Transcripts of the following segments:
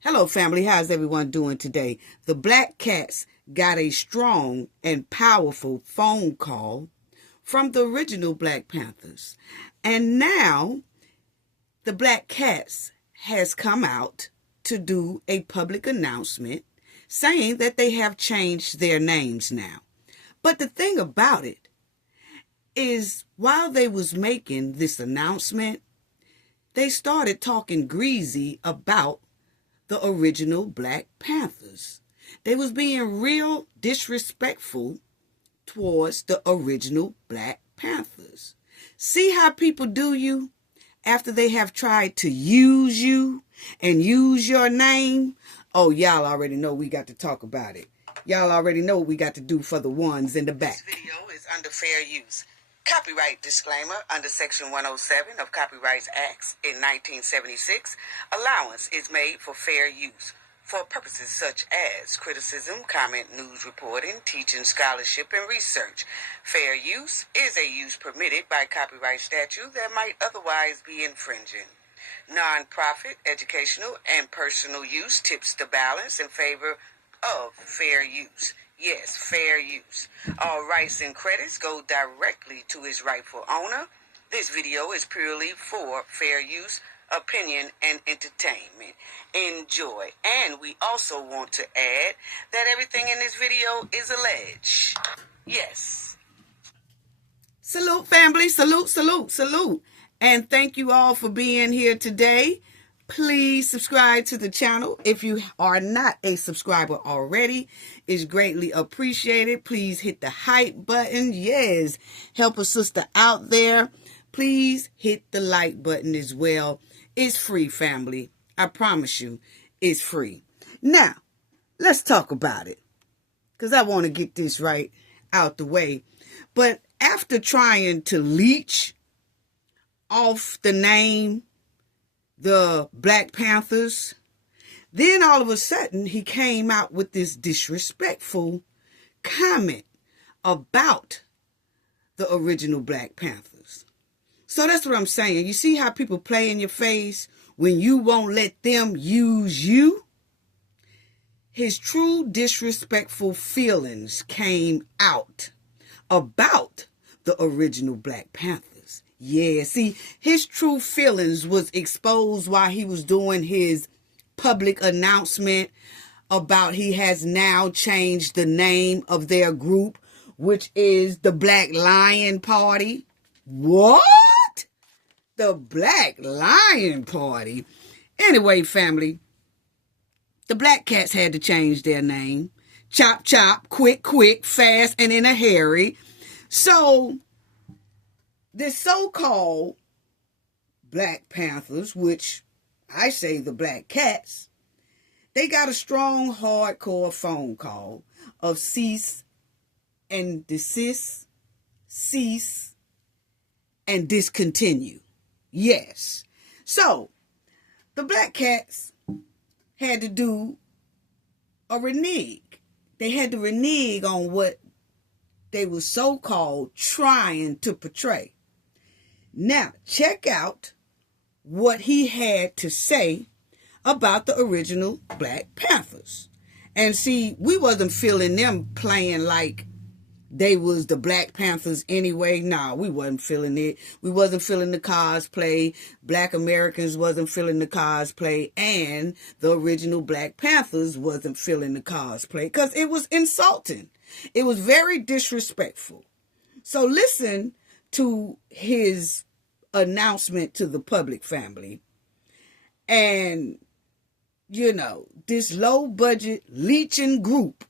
Hello, family. How's everyone doing today? The Black Cats got a strong and powerful phone call from the original Black Panthers. And now the Black Cats has come out to do a public announcement saying that they have changed their names now. But the thing about it is, while they was making this announcement, they started talking greasy about the original Black Panthers. They was being real disrespectful towards the original Black Panthers. See how people do you after they have tried to use you and use your name? Oh, y'all already know we got to talk about it. Y'all already know what we got to do for the ones in the back. This video is under fair use. Copyright disclaimer under Section 107 of Copyrights Acts in 1976. Allowance is made for fair use for purposes such as criticism, comment, news reporting, teaching, scholarship, and research. Fair use is a use permitted by copyright statute that might otherwise be infringing. Non-profit, educational, and personal use tips the balance in favor of fair use. Yes, fair use. All rights and credits go directly to its rightful owner. This video is purely for fair use, opinion, and entertainment. Enjoy. And we also want to add that everything in this video is alleged. Yes. Salute, family. Salute, salute, salute. And thank you all for being here today. Please subscribe to the channel. If you are not a subscriber already, it's greatly appreciated. Please hit the hype button. Yes, help a sister out there. Please hit the like button as well. It's free, family. I promise you, it's free. Now, let's talk about it, because I want to get this right out the way. But after trying to leech off the name the Black Panthers, then all of a sudden he came out with this disrespectful comment about the original Black Panthers. So that's what I'm saying. You see how people play in your face when you won't let them use you? His true disrespectful feelings came out about the original Black Panthers. Yeah, see, his true feelings was exposed while he was doing his public announcement about he has now changed the name of their group, which is the Black Lion Party. What? The Black Lion Party? Anyway, family, the Black Cats had to change their name. Chop, chop, quick, quick, fast, and in a hurry. So this so-called Black Panthers, which I say the Black Cats, they got a strong, hardcore phone call of cease and desist, cease and discontinue. Yes. So the Black Cats had to do a renege. They had to renege on what they were so-called trying to portray. Now, check out what he had to say about the original Black Panthers. And see, we wasn't feeling them playing like they was the Black Panthers anyway. Nah, we wasn't feeling it. We wasn't feeling the cosplay. Black Americans wasn't feeling the cosplay. And the original Black Panthers wasn't feeling the cosplay because it was insulting. It was very disrespectful. So listen to his announcement to the public, family. And, you know, this low-budget leeching group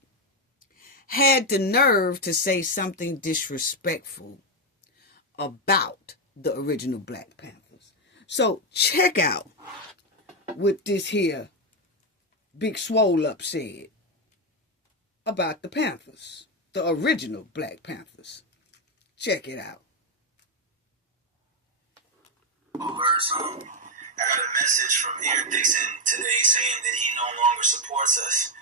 had the nerve to say something disrespectful about the original Black Panthers. So check out what this here Big Swole Up said about the Panthers, the original Black Panthers. Check it out. I got a message from Eric Dixon today saying that he no longer supports us.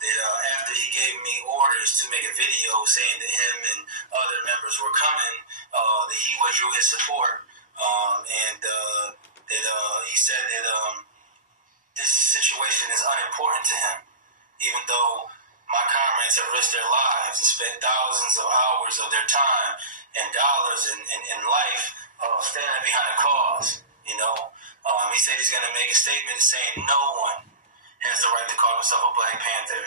That after he gave me orders to make a video saying that him and other members were coming, that he withdrew his support. And that he said that this situation is unimportant to him, even though my comrades have risked their lives and spent thousands of hours of their time and dollars and life standing behind a cause. He said he's going to make a statement saying no one has the right to call himself a Black Panther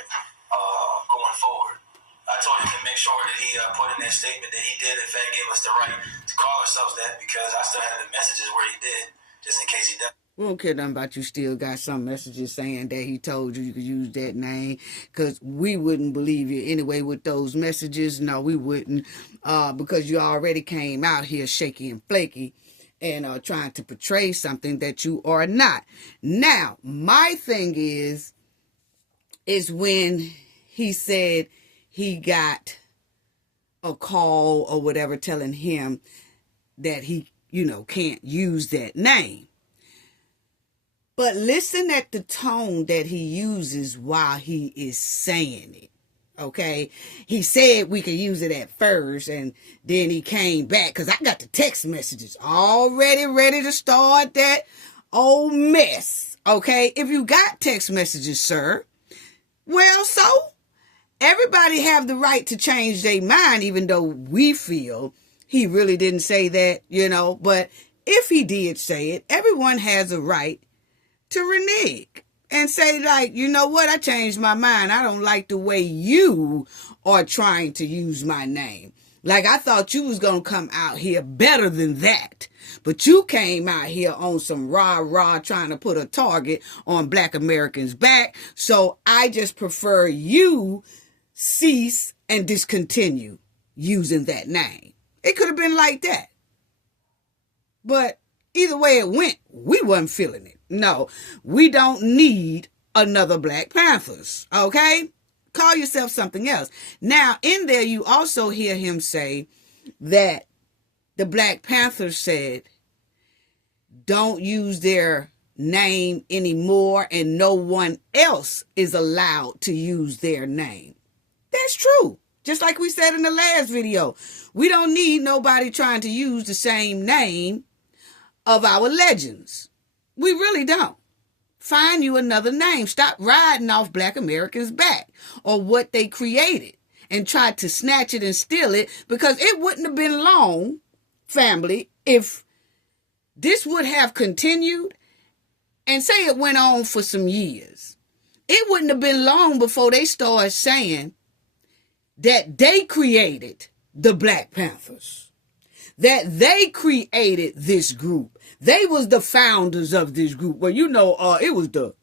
going forward. I told him to make sure that he put in that statement that he did, in fact, give us the right to call ourselves that, because I still have the messages where he did, just in case he does. We don't care nothing about you still got some messages saying that he told you could use that name, because we wouldn't believe you anyway with those messages. No, we wouldn't, because you already came out here shaky and flaky and trying to portray something that you are not. Now, my thing is when he said he got a call or whatever telling him that he, can't use that name. But listen at the tone that he uses while he is saying it. Okay, he said we could use it at first, and then he came back, because I got the text messages already ready to start that old mess. Okay, if you got text messages, sir, well, so everybody have the right to change their mind, even though we feel he really didn't say that, but if he did say it, everyone has a right to renege and say, like, you know what, I changed my mind. I don't like the way you are trying to use my name. Like, I thought you was going to come out here better than that. But you came out here on some rah-rah trying to put a target on Black Americans' back. So I just prefer you cease and discontinue using that name. It could have been like that. But either way it went, we wasn't feeling it. No, we don't need another Black Panthers, okay? Call yourself something else. Now, in there, you also hear him say that the Black Panthers said, don't use their name anymore, and no one else is allowed to use their name. That's true. Just like we said in the last video, we don't need nobody trying to use the same name of our legends. We really don't. Find you another name. Stop riding off Black Americans' back or what they created and try to snatch it and steal it, because it wouldn't have been long, family, if this would have continued, and say it went on for some years. It wouldn't have been long before they started saying that they created the Black Panthers, that they created this group. They was the founders of this group. Well, it was the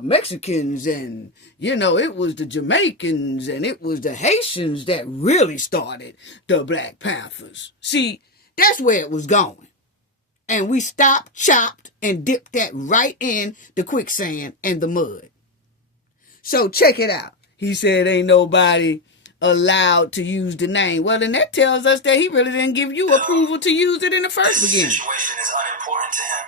Mexicans, and, it was the Jamaicans, and it was the Haitians that really started the Black Panthers. See, that's where it was going. And we stopped, chopped, and dipped that right in the quicksand and the mud. So check it out. He said ain't nobody allowed to use the name. Well, then that tells us that he really didn't give you approval to use it in the first beginning. This situation is unimportant to him,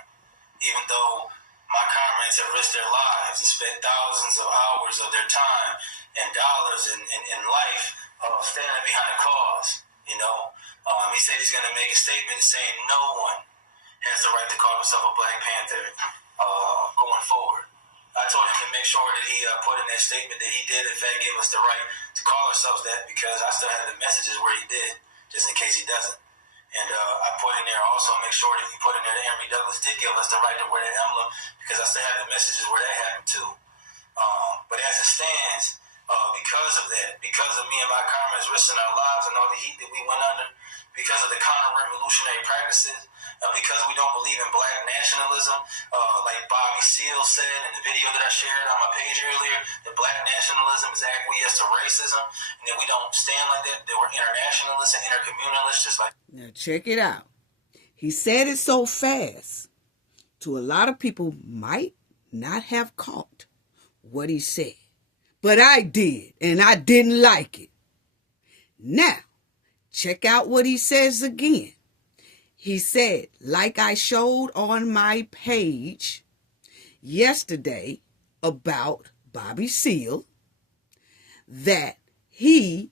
even though my comrades have risked their lives and spent thousands of hours of their time and dollars and life standing behind a cause. He said he's going to make a statement saying no one has the right to call himself a Black Panther going forward. I told him to make sure that he put in that statement that he did, in fact, give us the right to call ourselves that, because I still have the messages where he did, just in case he doesn't. And I put in there also, make sure that he put in there that Emory Douglas did give us the right to wear that emblem, because I still have the messages where that happened too. But as it stands, because of that, because of me and my comrades risking our lives and all the heat that we went under, because of the counter-revolutionary practices, because we don't believe in Black nationalism, like Bobby Seale said in the video that I shared on my page earlier, that Black nationalism is acquiescence to racism, and that we don't stand like that we're internationalists and intercommunalists, just like... Now check it out. He said it so fast, to a lot of people might not have caught what he said. But I did, and I didn't like it. Now, check out what he says again. He said, like I showed on my page yesterday about Bobby Seale, that he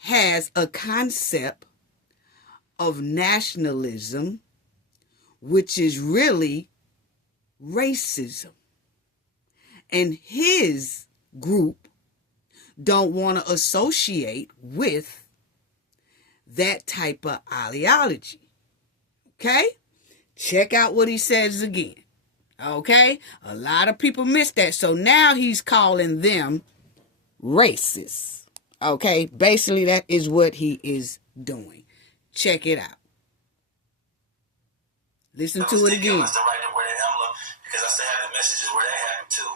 has a concept of nationalism, which is really racism. and his group don't want to associate with that type of ideology. Okay? Check out what he says again. Okay? A lot of people miss that. So now he's calling them racist. Okay? Basically, that is what he is doing. Check it out. Listen to it again. Us to write the word emblem because I still have the messages where that happened too.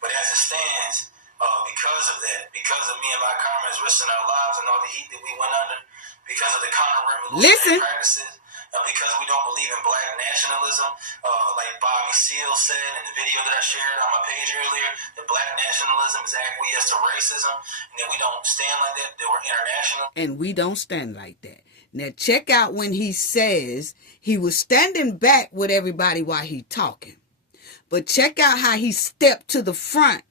But as it stands, because of that, because of me and my comrades risking our lives and all the heat that we went under, because of the counter-revolutionary practices, because we don't believe in black nationalism, like Bobby Seale said in the video that I shared on my page earlier, that black nationalism is acquiesce to racism, and that we don't stand like that we're international. And we don't stand like that. Now check out when he says he was standing back with everybody while he talking. But check out how he stepped to the front,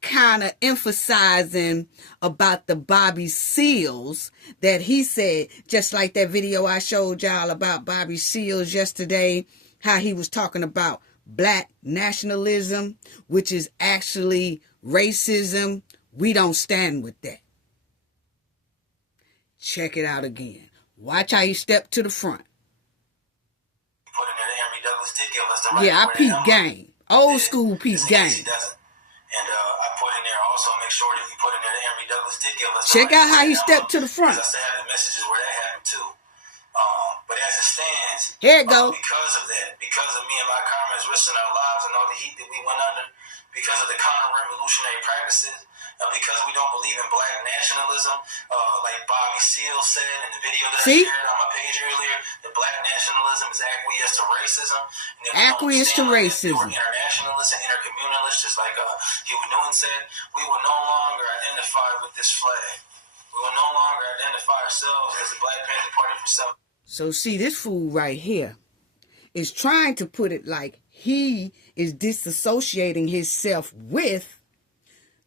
kind of emphasizing about the Bobby Seals that he said, just like that video I showed y'all about Bobby Seals yesterday, how he was talking about black nationalism, which is actually racism. We don't stand with that. Check it out again. Watch how he stepped to the front. Put in there that Henry Douglas did give us the right. Yeah, I peep game. Old school peep game. And I put in there also, make sure that you put in there that Henry Douglas did give us. Check out how he stepped to the front. Because I still have the messages where that happened too. But as it stands, here it go. Because of that, because of me and my comrades risking our lives and all the heat that we went under, because of the counter-revolutionary practices, because we don't believe in black nationalism, like Bobby Seale said in the video that I shared on my page earlier, that black nationalism is acquiesce to racism. Acquiesce to racism. We're internationalists and intercommunalists, just like Huey Newton said. We will no longer identify with this flag. We will no longer identify ourselves as the Black Panther Party for self. So see, this fool right here is trying to put it like he is disassociating himself with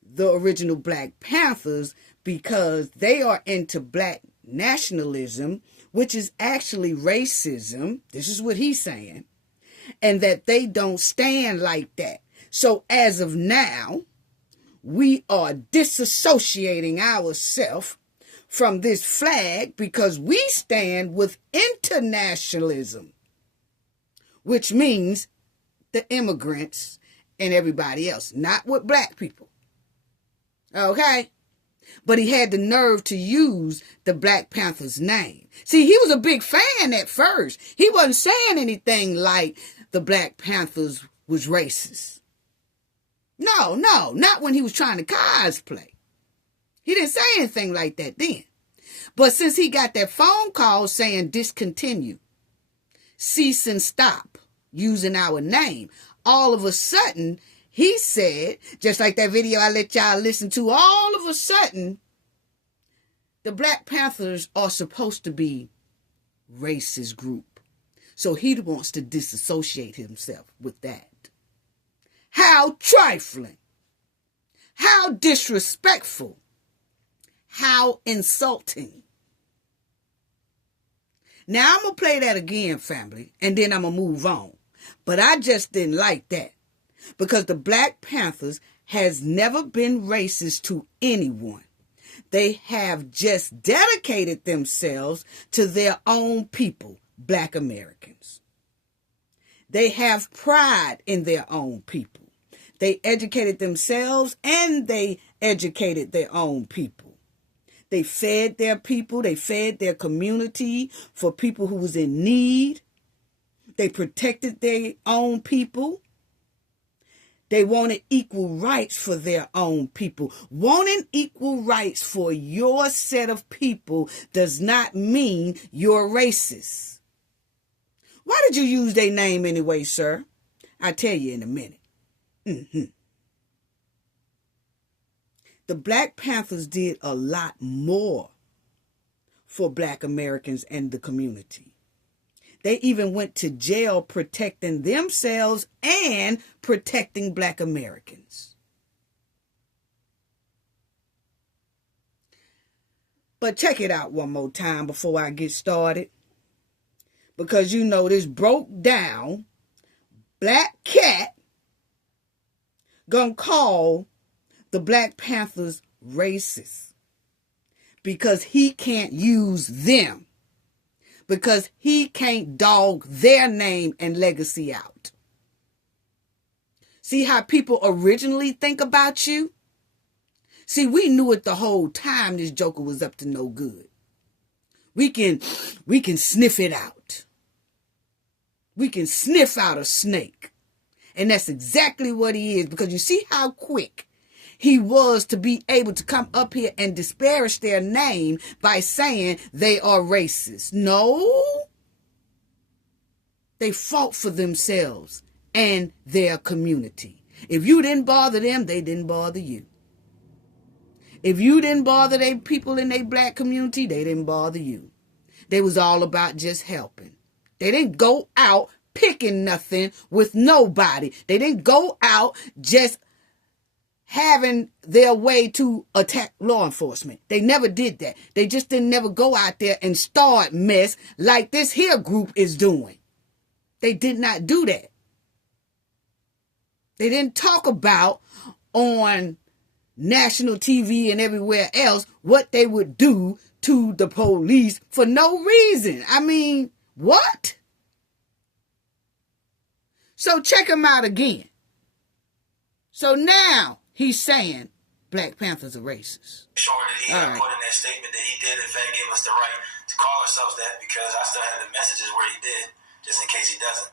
the original Black Panthers because they are into black nationalism, which is actually racism. This is what he's saying. And that they don't stand like that. So as of now, we are disassociating ourselves from this flag because we stand with internationalism, which means the immigrants and everybody else, not with black people. Okay? But he had the nerve to use the Black Panthers name. See, he was a big fan at first. He wasn't saying anything like the Black Panthers was racist. No, not when he was trying to cosplay. He didn't say anything like that then. But since he got that phone call saying discontinue, cease and stop using our name, all of a sudden, he said, just like that video I let y'all listen to, all of a sudden, the Black Panthers are supposed to be racist group. So he wants to disassociate himself with that. How trifling. How disrespectful. How insulting. Now, I'm going to play that again, family, and then I'm going to move on. But I just didn't like that because the Black Panthers has never been racist to anyone. They have just dedicated themselves to their own people, Black Americans. They have pride in their own people. They educated themselves and they educated their own people. They fed their people. They fed their community for people who was in need. They protected their own people. They wanted equal rights for their own people. Wanting equal rights for your set of people does not mean you're racist. Why did you use their name anyway, sir? I'll tell you in a minute. The Black Panthers did a lot more for Black Americans and the community. They even went to jail protecting themselves and protecting Black Americans. But check it out one more time before I get started. Because you know this broke down Black Cat gonna call the Black Panthers racist because he can't use them, because he can't dog their name and legacy out. See how people originally think about you? See, we knew it the whole time this joker was up to no good. We can sniff it out. We can sniff out a snake. And that's exactly what he is, because you see how quick he was to be able to come up here and disparage their name by saying they are racist. No. They fought for themselves and their community. If you didn't bother them, they didn't bother you. If you didn't bother they people in their black community, they didn't bother you. They was all about just helping. They didn't go out picking nothing with nobody. They didn't go out just having their way to attack law enforcement. They never did that. They just didn't never go out there and start mess like this here group is doing. They did not do that. They didn't talk about on national TV and everywhere else what they would do to the police for no reason. I mean, what? So check him out again. So now he's saying Black Panthers are racist. Sure that he put in that statement that he did in fact give us the right to call ourselves that, because I still have the messages where he did, just in case he doesn't.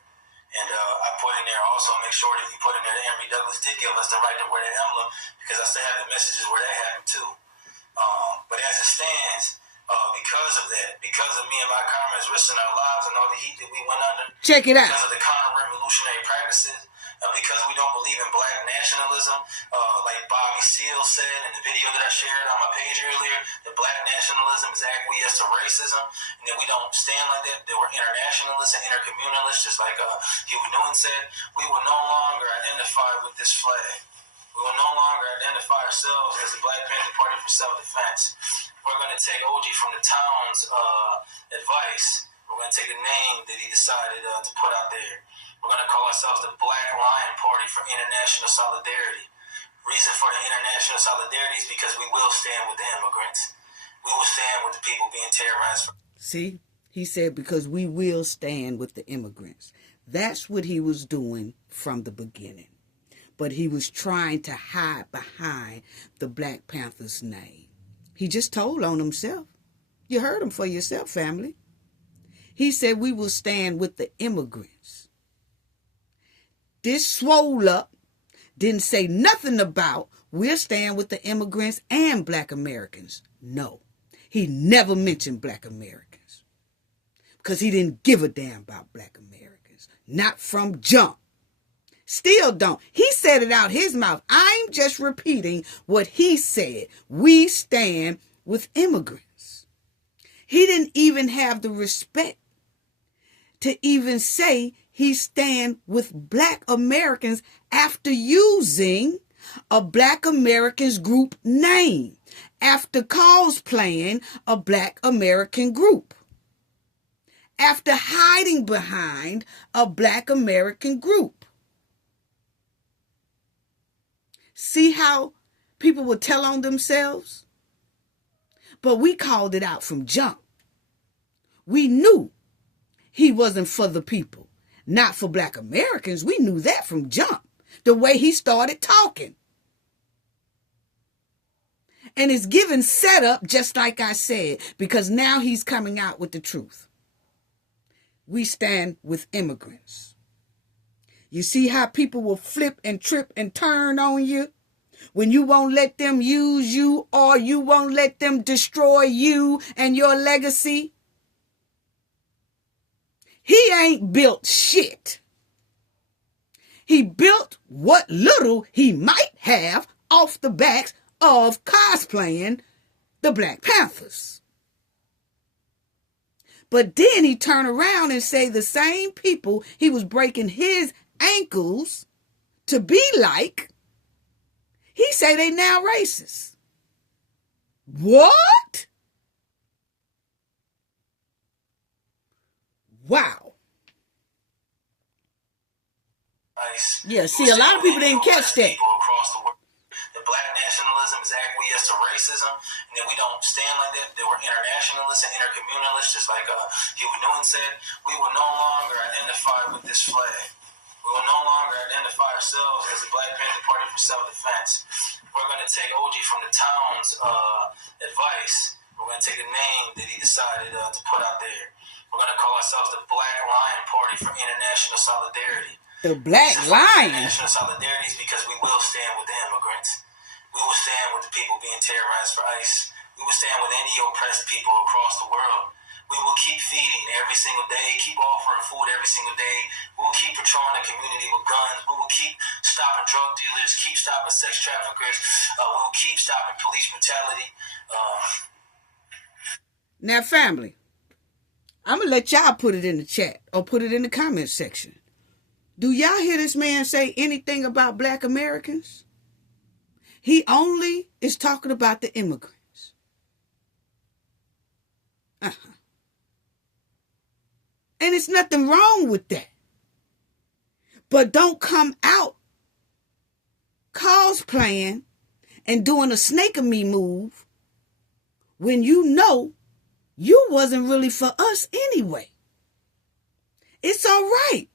And I put in there also, make sure that he put in there that Emory Douglas did give us the right to wear that emblem, because I still have the messages where that happened too. But as it stands, because of that, because of me and my comrades risking our lives and all the heat that we went under, check it out. Because of the counter-revolutionary practices, because we don't believe in black nationalism, like Bobby Seale said in the video that I shared on my page earlier, that black nationalism is acquiesce to racism, and that we don't stand like that, that we're internationalists and intercommunalists, just like Huey Newton said. We will no longer identify with this flag. We will no longer identify ourselves as the Black Panther Party for self-defense. We're going to take OG from the town's advice. We're going to take the name that he decided to put out there. We're going to call ourselves the Black Lion Party for International Solidarity. Reason for the international solidarity is because we will stand with the immigrants. We will stand with the people being terrorized. See, he said because we will stand with the immigrants. That's what he was doing from the beginning. But he was trying to hide behind the Black Panthers name. He just told on himself. You heard him for yourself, family. He said we will stand with the immigrants. This swole up didn't say nothing about we'll stand with the immigrants and black Americans. No, he never mentioned black Americans because he didn't give a damn about black Americans. Not from jump. Still don't. He said it out his mouth. I'm just repeating what he said. We stand with immigrants. He didn't even have the respect to even say he stand with black Americans after using a black Americans group name, after cosplaying a black American group, after hiding behind a black American group. See how people would tell on themselves? But we called it out from jump. We knew he wasn't for the people, not for black Americans. We knew that from jump, the way he started talking. And it's given setup, just like I said, because now he's coming out with the truth. We stand with immigrants. You see how people will flip and trip and turn on you when you won't let them use you, or you won't let them destroy you and your legacy? He ain't built shit. He built what little he might have off the backs of cosplaying the Black Panthers. But then he turn around and say the same people he was breaking his ankles to be like, he say they now racist. What? Wow. Nice. Yeah, see, a lot of people didn't catch that. People internationalists and intercommunalists, just like Huey Newton said. We will no longer identify with this flag. We will no longer identify ourselves as the Black Panther Party for self-defense. We're going to take OG from the town's advice. We're going to take a name that he decided to put out there. We're going to call ourselves the Black Lion Party for International Solidarity. The Black Lion? International Solidarity is because we will stand with the immigrants. We will stand with the people being terrorized for ICE. We will stand with any oppressed people across the world. We will keep feeding every single day, keep offering food every single day. We will keep patrolling the community with guns. We will keep stopping drug dealers, keep stopping sex traffickers. We will keep stopping police brutality. Now, family, I'm going to let y'all put it in the chat or put it in the comment section. Do y'all hear this man say anything about Black Americans? He only is talking about the immigrants. And it's nothing wrong with that. But don't come out cosplaying and doing a snake of me move when you know you wasn't really for us anyway. It's all right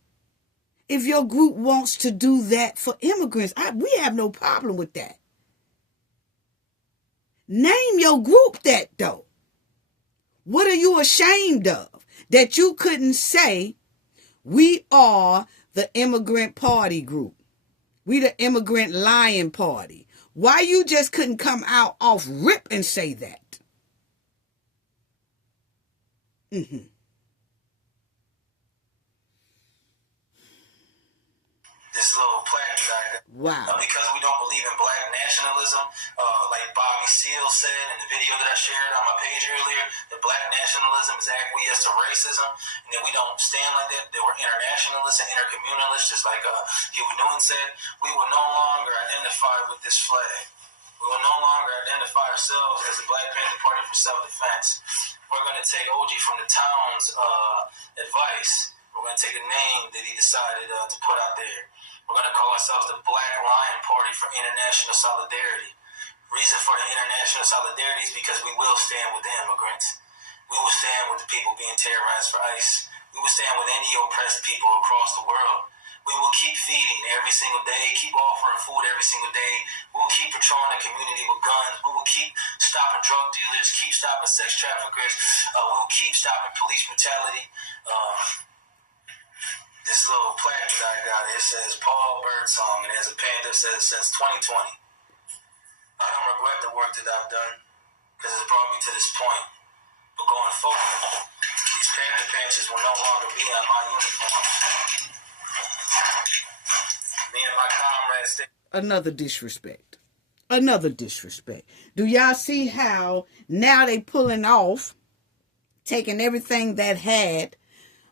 if your group wants to do that for immigrants. We have no problem with that. Name your group that, though. What are you ashamed of? That you couldn't say, we are the immigrant party group. We the immigrant lion party. Why you just couldn't come out off rip and say that? This little plaque that because we don't believe in Black nationalism, like Bobby Seale said in the video that I shared on my page earlier, that Black nationalism is acquiesce to racism, and that we don't stand like that, that we're internationalists and intercommunalists, just like Huey Newton said. We will no longer identify with this flag. We will no longer identify ourselves as the Black Panther Party for self-defense. We're going to take OG from the town's advice. We're going to take a name that he decided to put out there. We're going to call ourselves the Black Lion Party for International Solidarity. Reason for the international solidarity is because we will stand with the immigrants. We will stand with the people being terrorized for ICE. We will stand with any oppressed people across the world. We will keep feeding every single day, keep offering food every single day. We will keep patrolling the community with guns. We will keep stopping drug dealers, keep stopping sex traffickers. We will keep stopping police brutality. This little plaque that I got, it says Paul Birdsong, and as a Panther says since 2020. I don't regret the work that I've done because it's brought me to this point. But going forward, these Panther patches will no longer be on my uniform. Me and my comrades stay. Another disrespect. Another disrespect. Do y'all see how now they pulling off, taking everything that had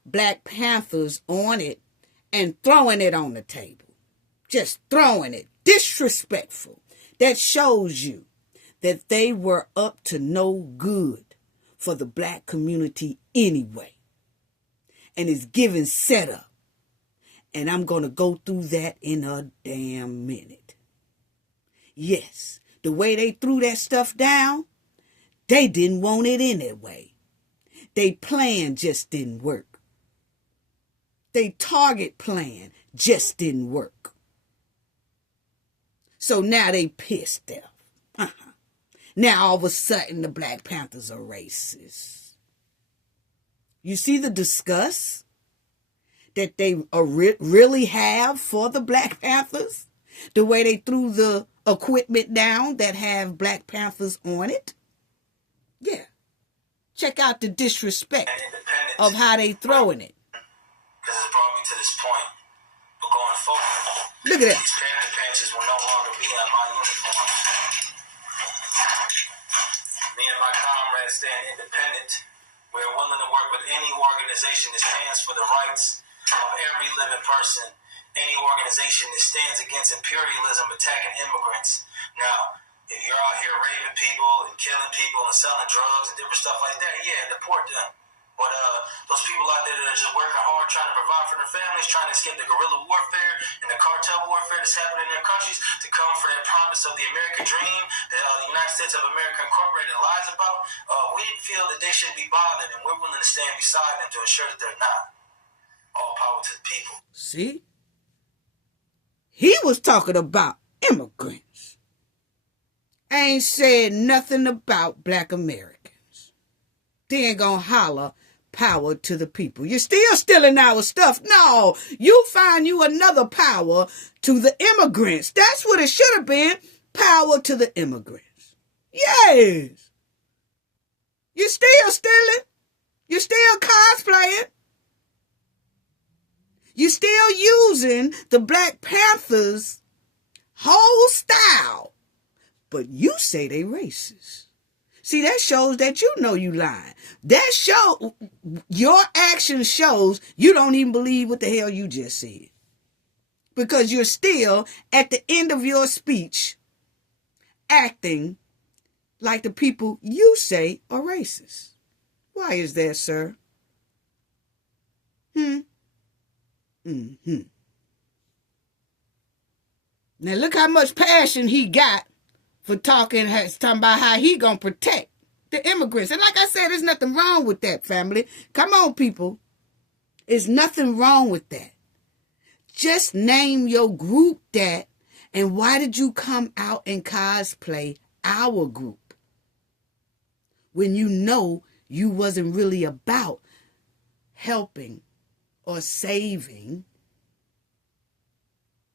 Black Panthers on it and throwing it on the table? Just throwing it. Disrespectful. That shows you that they were up to no good for the Black community anyway. And it's giving setup. And I'm going to go through that in a damn minute. Yes, the way they threw that stuff down, they didn't want it anyway. They plan just didn't work. They target plan just didn't work. So now they pissed off. Now all of a sudden the Black Panthers are racist. You see the disgust that they really have for the Black Panthers? The way they threw the equipment down that have Black Panthers on it? Yeah. Check out the disrespect of how they throwing it. Because it's brought me to this point. But going forward, look at that. These Panther patches will no longer be on my uniform. Me and my comrades stand independent. We're willing to work with any organization that stands for the rights of every living person. Any organization that stands against imperialism attacking immigrants. Now, if you're out here raping people and killing people and selling drugs and different stuff like that, yeah, deport them. But those people out there that are just working hard, trying to provide for their families, trying to escape the guerrilla warfare and the cartel warfare that's happening in their countries to come for that promise of the American dream that the United States of America Incorporated lies about, we feel that they shouldn't be bothered, and we're willing to stand beside them to ensure that they're not. All power to the people. See? He was talking about immigrants. Ain't said nothing about black Americans. They ain't gonna holler power to the people. You're still stealing our stuff. No, you find you another power to the immigrants. That's what it should have been. Power to the immigrants. Yes. You're still stealing. You're still cosplaying. You're still using the Black Panthers' whole style. But you say they racist. See, that shows that you know you lying. Your action shows you don't even believe what the hell you just said. Because you're still, at the end of your speech, acting like the people you say are racist. Why is that, sir? Mm-hmm. Now look how much passion he got for talking about how he gonna protect the immigrants. And like I said, there's nothing wrong with that, family. Come on, people. There's nothing wrong with that. Just name your group that, and why did you come out and cosplay our group when you know you wasn't really about helping or saving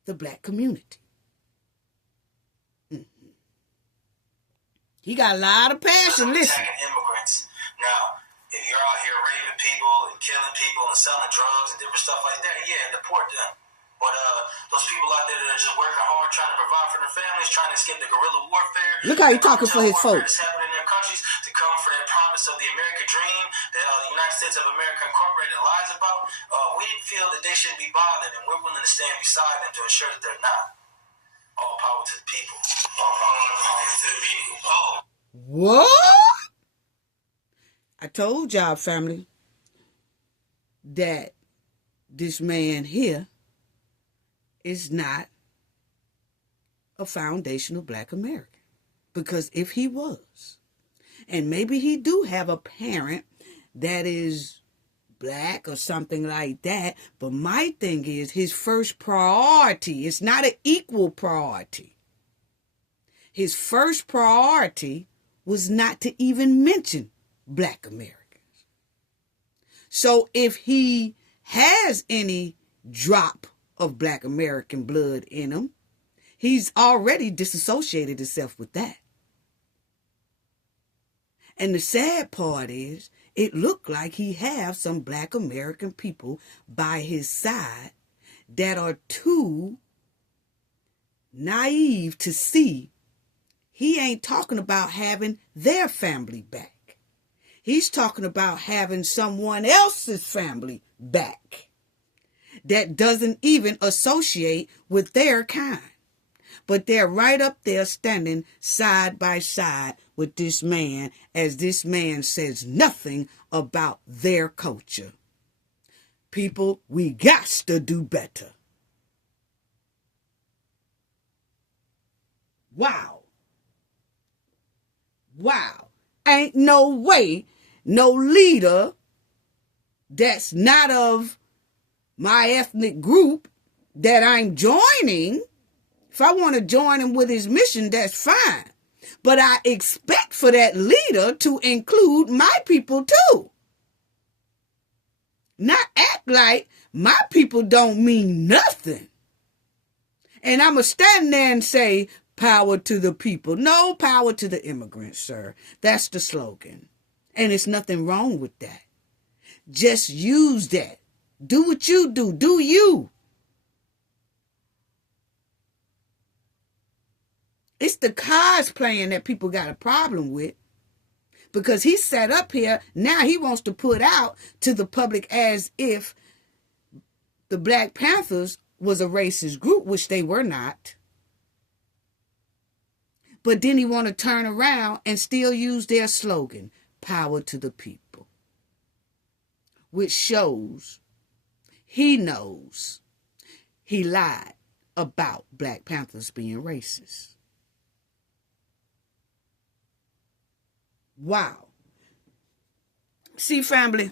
the black community? He got a lot of passion. Listen. Immigrants. Now, if you're out here raping people and killing people and selling drugs and different stuff like that, yeah, deport them. But those people out there that are just working hard, trying to provide for their families, trying to escape the guerrilla warfare. Look how he talking for his folks. That's happening in their countries to come for that promise of the American dream that the United States of America Incorporated lies about. We feel that they shouldn't be bothered, and we're willing to stand beside them to ensure that they're not. All power to the people. All power to the people. Oh. What? I told y'all, family, that this man here is not a foundational black American. Because if he was, and maybe he do have a parent that is black or something like that, but my thing is his first priority, it's not an equal priority. His first priority was not to even mention black Americans. So if he has any drop of black American blood in him, he's already disassociated himself with that. And the sad part is, it looked like he have some black American people by his side that are too naive to see he ain't talking about having their family back. He's talking about having someone else's family back that doesn't even associate with their kind. But they're right up there standing side by side with this man, as this man says nothing about their culture. People, we got to do better. Wow. Wow. Ain't no way no leader that's not of my ethnic group that I'm joining. If I want to join him with his mission, that's fine. But I expect for that leader to include my people too. Not act like my people don't mean nothing. And I'm going to stand there and say, power to the people. No, power to the immigrants, sir. That's the slogan. And there's nothing wrong with that. Just use that. Do what you do. Do you. It's the cosplaying that people got a problem with. Because he sat up here, now he wants to put out to the public as if the Black Panthers was a racist group, which they were not. But then he want to turn around and still use their slogan, power to the people. which shows he knows he lied about Black Panthers being racist. Wow. See, family,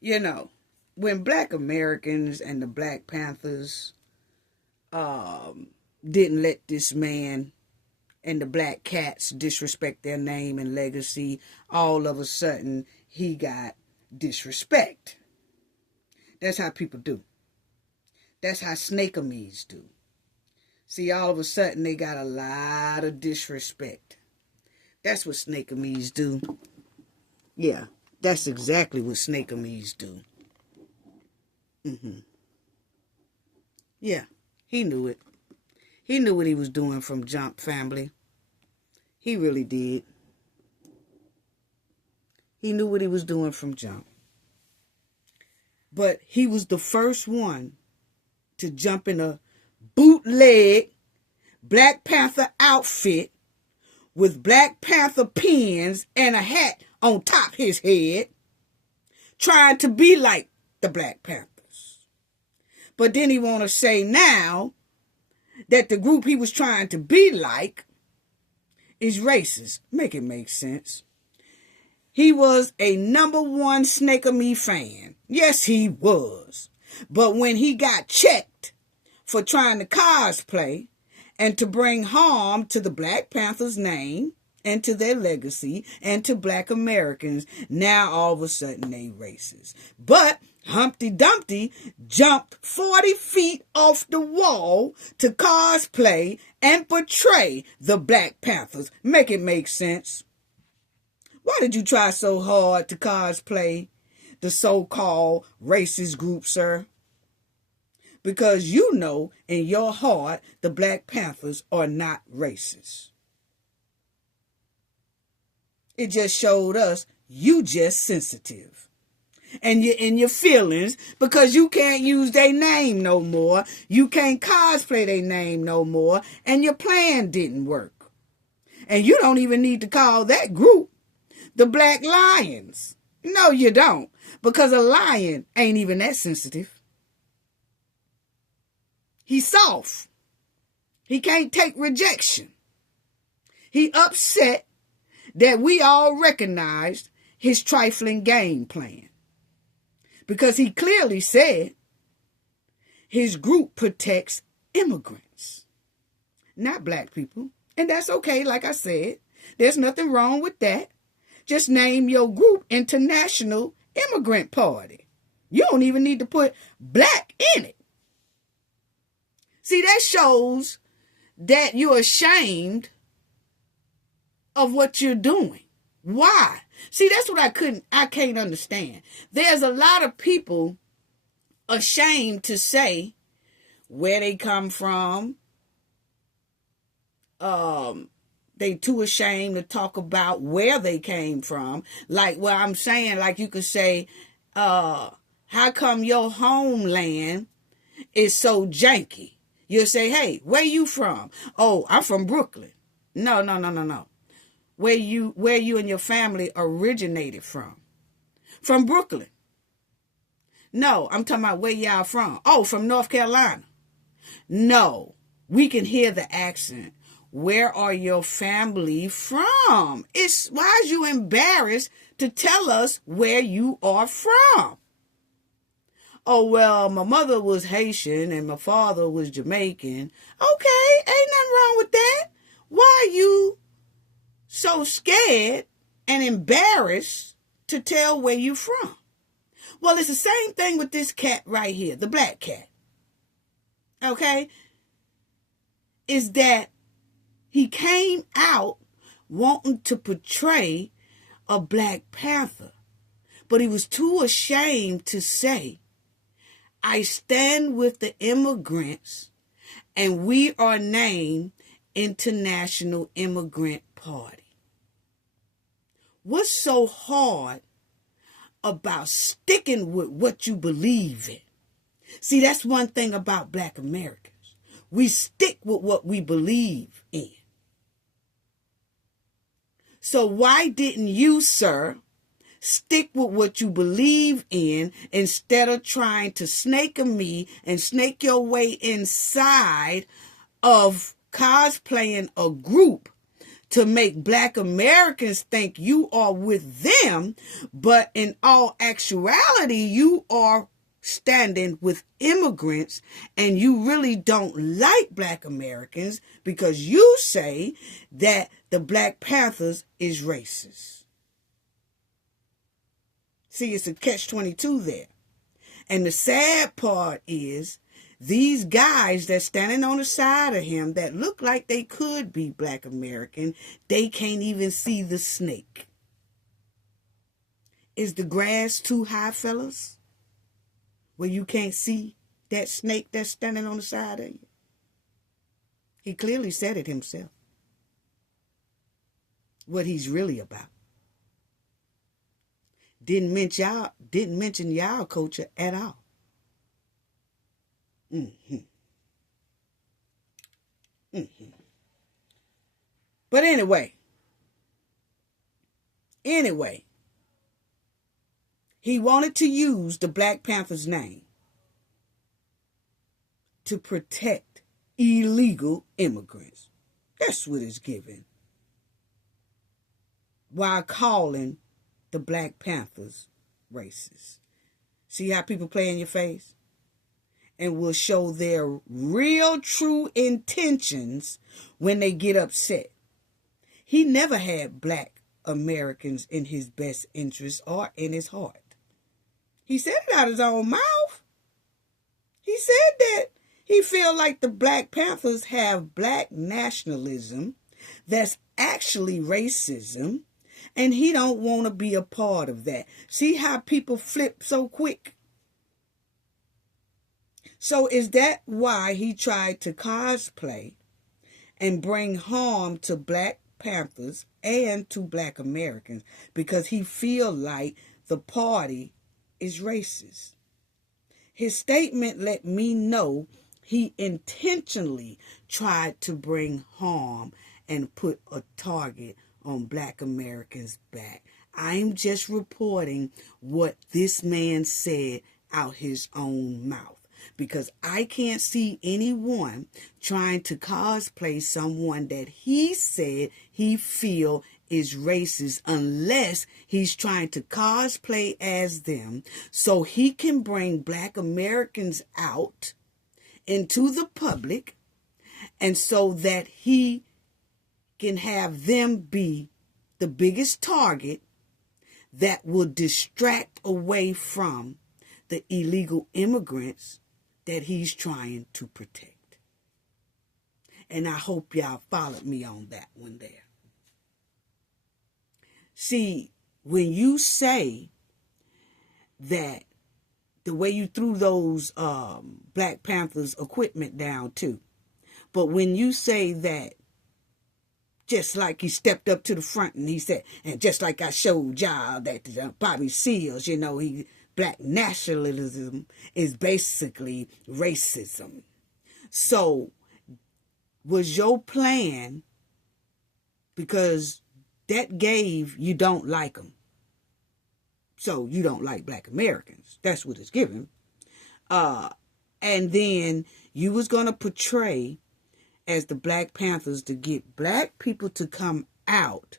you know, when Black Americans and the Black Panthers didn't let this man and the Black Cats disrespect their name and legacy, all of a sudden he got disrespect. That's how people do. That's how snakeamies do. See, all of a sudden they got a lot of disrespect. That's what snakeamies do. Yeah, that's exactly what snakeamies do. Yeah, he knew it. He knew what he was doing from jump, family. He really did. He knew what he was doing from jump. But he was the first one to jump in a bootleg Black Panther outfit with Black Panther pins and a hat on top his head, trying to be like the Black Panthers. But then he want to say now that the group he was trying to be like is racist. Make it make sense. He was a #1 Snake-a-Me fan. Yes, he was. But when he got checked for trying to cosplay and to bring harm to the Black Panthers' name and to their legacy and to Black Americans, now all of a sudden they racist. But Humpty Dumpty jumped 40 feet off the wall to cosplay and portray the Black Panthers. Make it make sense. Why did you try so hard to cosplay the so-called racist group, sir? Because you know in your heart the Black Panthers are not racist. It just showed us you just sensitive. And you're in your feelings because you can't use their name no more. You can't cosplay their name no more. And your plan didn't work. And you don't even need to call that group the Black Lions. No, you don't. Because a lion ain't even that sensitive. He's soft. He can't take rejection. He upset that we all recognized his trifling game plan. Because he clearly said his group protects immigrants, not black people. And that's okay, like I said. There's nothing wrong with that. Just name your group International Immigrant Party. You don't even need to put black in it. See, that shows that you're ashamed of what you're doing. Why? See, that's what I can't understand. There's a lot of people ashamed to say where they come from. They too ashamed to talk about where they came from. Like what I'm saying, like you could say, how come your homeland is so janky? You'll say, hey, where you from? Oh, I'm from Brooklyn. No. Where you and your family originated from? From Brooklyn. No, I'm talking about where y'all from. Oh, from North Carolina. No, we can hear the accent. Where are your family from? Why is you embarrassed to tell us where you are from? Oh, well, my mother was Haitian and my father was Jamaican. Okay, ain't nothing wrong with that. Why are you so scared and embarrassed to tell where you from? Well, it's the same thing with this cat right here, the black cat. Okay? Is that he came out wanting to portray a Black Panther, but he was too ashamed to say, I stand with the immigrants and we are named International Immigrant Party. What's so hard about sticking with what you believe in? See, that's one thing about Black Americans. We stick with what we believe in. So why didn't you, sir, Stick with what you believe in instead of trying to snake me and snake your way inside of cosplaying a group to make Black Americans think you are with them, but in all actuality, you are standing with immigrants, and you really don't like Black Americans because you say that the Black Panthers is racist. See, it's a catch-22 there. And the sad part is these guys that's standing on the side of him that look like they could be Black American, they can't even see the snake. Is the grass too high, fellas? Where you can't see that snake that's standing on the side of you? He clearly said it himself. What he's really about. Didn't mention y'all culture at all. But anyway, he wanted to use the Black Panthers name to protect illegal immigrants. That's what it's given. While calling the Black Panthers racist. See how people play in your face? And will show their real true intentions when they get upset. He never had Black Americans in his best interest or in his heart. He said it out of his own mouth. He said that he feel like the Black Panthers have Black nationalism that's actually racism, and he don't want to be a part of that. See how people flip so quick? So is that why he tried to cosplay and bring harm to Black Panthers and to Black Americans? Because he feel like the party is racist. His statement let me know he intentionally tried to bring harm and put a target on Black Americans' back. I'm just reporting what this man said out his own mouth. Because I can't see anyone trying to cosplay someone that he said he feel is racist unless he's trying to cosplay as them so he can bring Black Americans out into the public and so that he can have them be the biggest target that will distract away from the illegal immigrants that he's trying to protect. And I hope y'all followed me on that one there. See, when you say that the way you threw those Black Panthers equipment down too, but when you say that just like he stepped up to the front and he said, and just like I showed y'all that Bobby Seals, he Black nationalism is basically racism. So was your plan, because that gave you don't like them. So you don't like Black Americans. That's what it's given. And then you was going to portray as the Black Panthers to get Black people to come out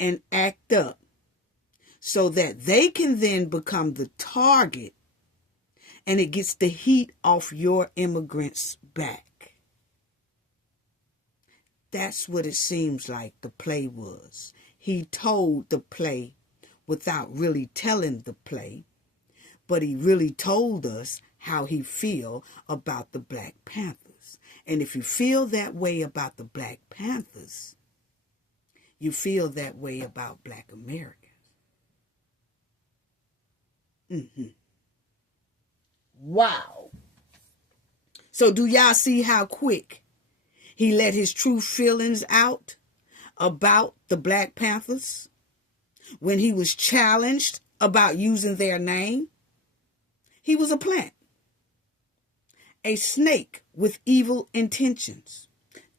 and act up so that they can then become the target and it gets the heat off your immigrants' back. That's what it seems like the play was. He told the play without really telling the play, but he really told us how he feel about the Black Panthers. And if you feel that way about the Black Panthers, you feel that way about Black Americans. Wow. So do y'all see how quick he let his true feelings out about the Black Panthers when he was challenged about using their name? He was a plant, a snake with evil intentions.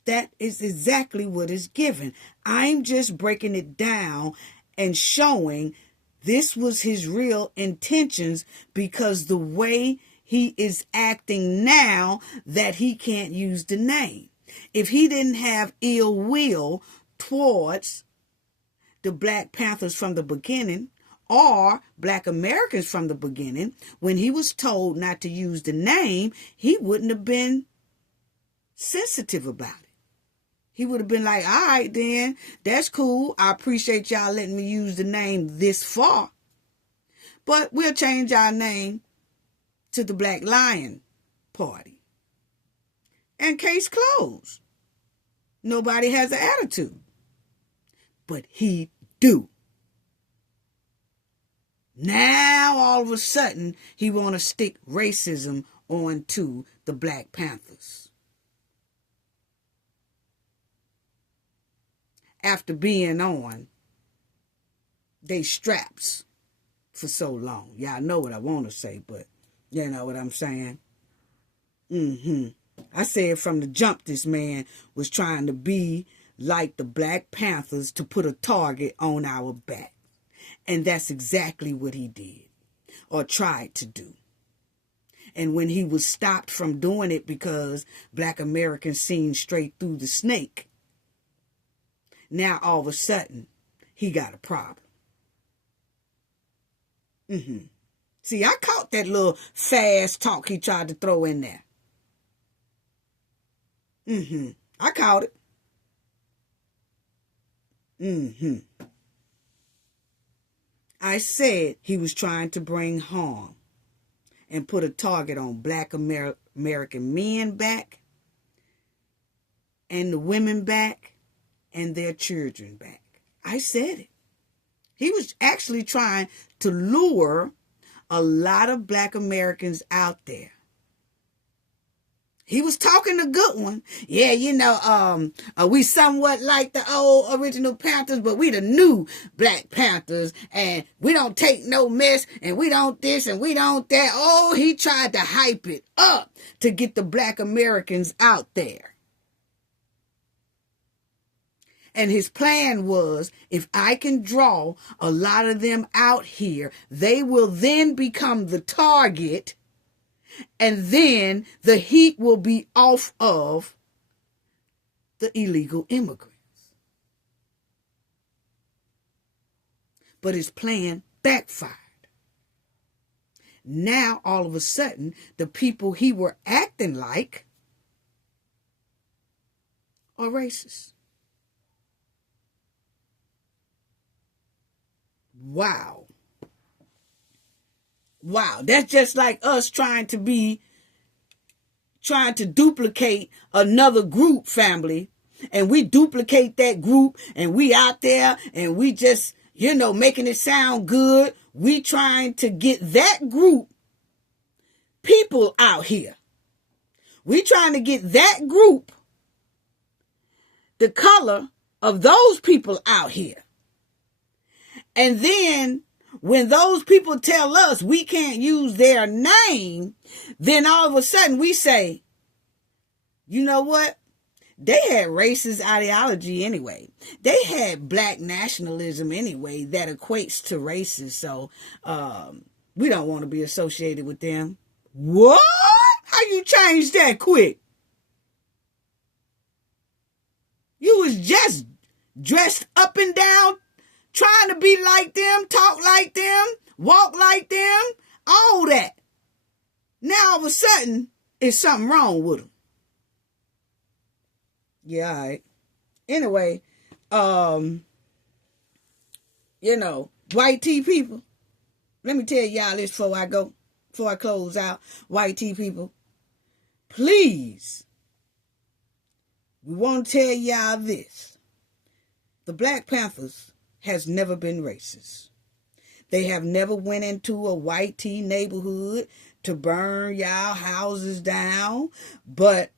That is exactly what is given. I'm just breaking it down and showing This was his real intentions, because the way he is acting now, that he can't use the name. If he didn't have ill will towards the Black Panthers from the beginning, or Black Americans from the beginning, when he was told not to use the name, he wouldn't have been sensitive about it. He would have been like, all right, then, that's cool. I appreciate y'all letting me use the name this far. But we'll change our name to the Black Lion Party. And case closed. Nobody has an attitude. But he do. Now, all of a sudden, he want to stick racism onto the Black Panthers. After being on they straps for so long. Y'all know what I want to say, but you know what I'm saying? I said from the jump, this man was trying to be like the Black Panthers, to put a target on our back. And that's exactly what he did, or tried to do. And when he was stopped from doing it because Black Americans seen straight through the snake, now all of a sudden he got a problem. See, I caught that little fast talk he tried to throw in there. I caught it. I said he was trying to bring harm and put a target on Black American men back, and the women back, and their children back. I said it. He was actually trying to lure a lot of Black Americans out there. He was talking a good one. Yeah, you know, we somewhat like the old original Panthers, but we the new Black Panthers, and we don't take no mess, and we don't this, and we don't that. Oh, he tried to hype it up to get the Black Americans out there. And his plan was, if I can draw a lot of them out here, they will then become the target, and then the heat will be off of the illegal immigrants. But his plan backfired. Now, all of a sudden, the people he were acting like are racist. Wow. That's just like us trying to duplicate another group family, and we duplicate that group, and we out there, and we just, making it sound good. We trying to get that group people out here. We trying to get that group, the color of those people out here. And then when those people tell us we can't use their name, then all of a sudden we say, you know what? They had racist ideology anyway. They had Black nationalism anyway that equates to racist. So we don't want to be associated with them. What? How you change that quick? You was just dressed up and down, trying to be like them, talk like them, walk like them, all that. Now all of a sudden, it's something wrong with them. Yeah, all right. Anyway, white tea people. Let me tell y'all this before I close out. White tea people, please, we want to tell y'all this. The Black Panthers has never been racist. They have never went into a white tea neighborhood to burn y'all houses down, but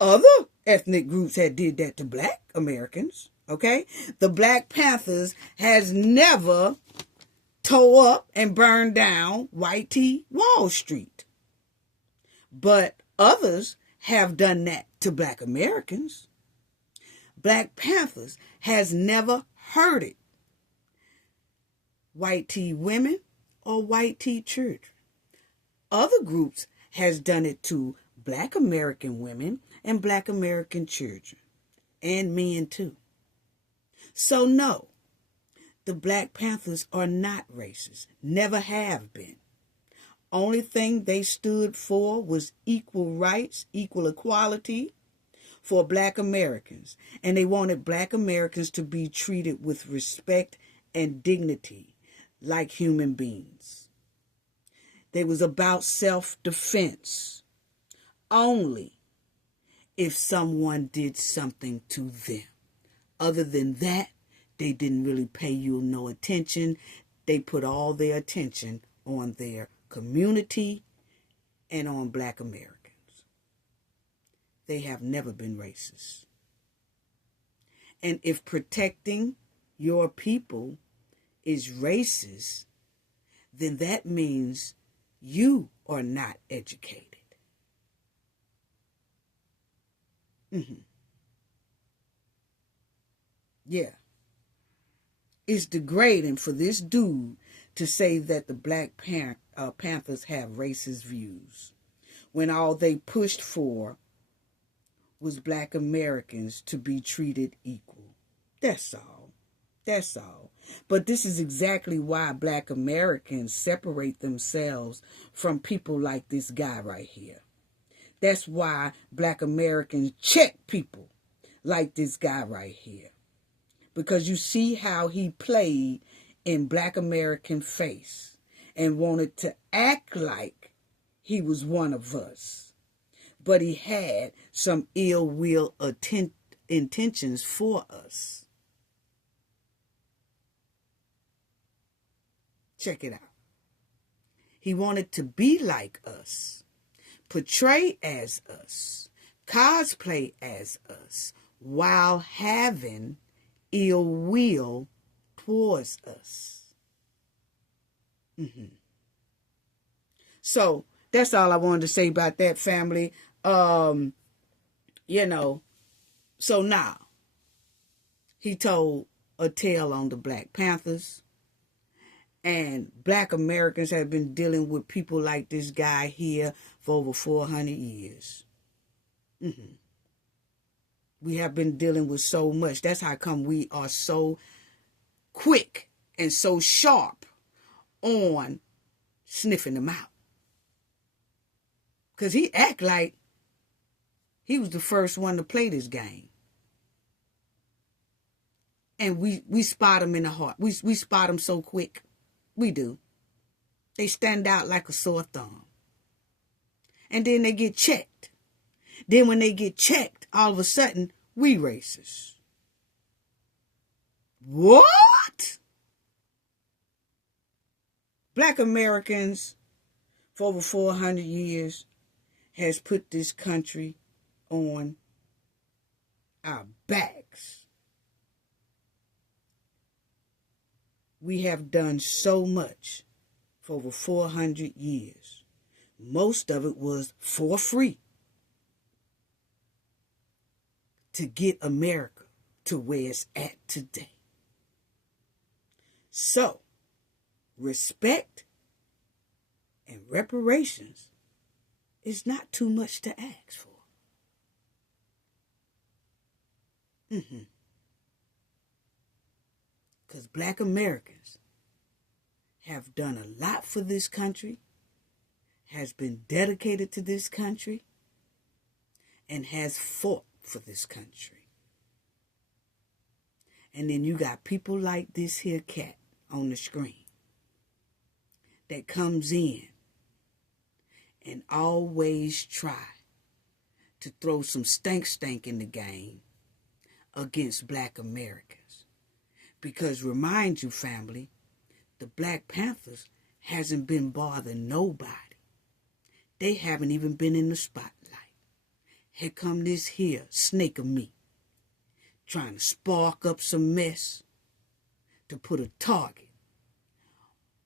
other ethnic groups had did that to Black Americans, okay? The Black Panthers has never tore up and burned down white tea Wall Street, but others have done that to Black Americans. Black Panthers has never hurted white tea women, or white tea children. Other groups has done it to Black American women and Black American children, and men too. So no, the Black Panthers are not racist, never have been. Only thing they stood for was equal rights, equal equality for Black Americans. And they wanted Black Americans to be treated with respect and dignity like human beings. They was about self-defense only if someone did something to them. Other than that, they didn't really pay you no attention. They put all their attention on their community and on Black Americans. They have never been racist. And if protecting your people is racist, then that means you are not educated. Yeah. It's degrading for this dude to say that the Black Panthers have racist views when all they pushed for was Black Americans to be treated equal. That's all. That's all. But this is exactly why Black Americans separate themselves from people like this guy right here. That's why Black Americans check people like this guy right here. Because you see how he played in Black American face and wanted to act like he was one of us. But he had some ill will intentions for us. Check it out. He wanted to be like us, portray as us, cosplay as us, while having ill will towards us. So that's all I wanted to say about that, family. So now he told a tale on the Black Panthers, and Black Americans have been dealing with people like this guy here for over 400 years. We have been dealing with so much. That's how come we are so quick and so sharp on sniffing them out. Because he act like he was the first one to play this game. And we spot him in the heart. We spot him so quick. We do. They stand out like a sore thumb. And then they get checked. Then when they get checked, all of a sudden, we racist. What? Black Americans for over 400 years has put this country on our backs. We have done so much for over 400 years. Most of it was for free to get America to where it's at today. So, respect and reparations is not too much to ask for. Because Black Americans have done a lot for this country, has been dedicated to this country, and has fought for this country. And then you got people like this here cat on the screen that comes in and always try to throw some stank in the game against Black Americans. Because remind you, family, the Black Panthers hasn't been bothering nobody. They haven't even been in the spotlight. Here come this here snake of meat, trying to spark up some mess to put a target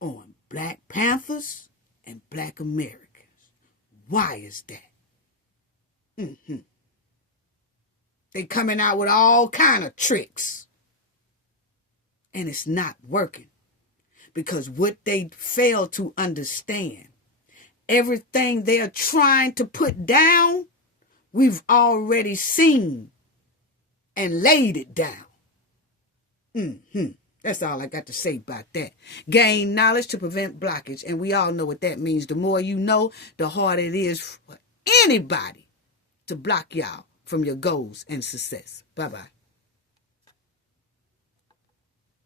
on Black Panthers and Black Americans. Why is that? They coming out with all kind of tricks. And it's not working. because what they fail to understand, everything they're trying to put down, we've already seen and laid it down. That's all I got to say about that. Gain knowledge to prevent blockage. And we all know what that means. The more you know, the harder it is for anybody to block y'all from your goals and success. Bye-bye.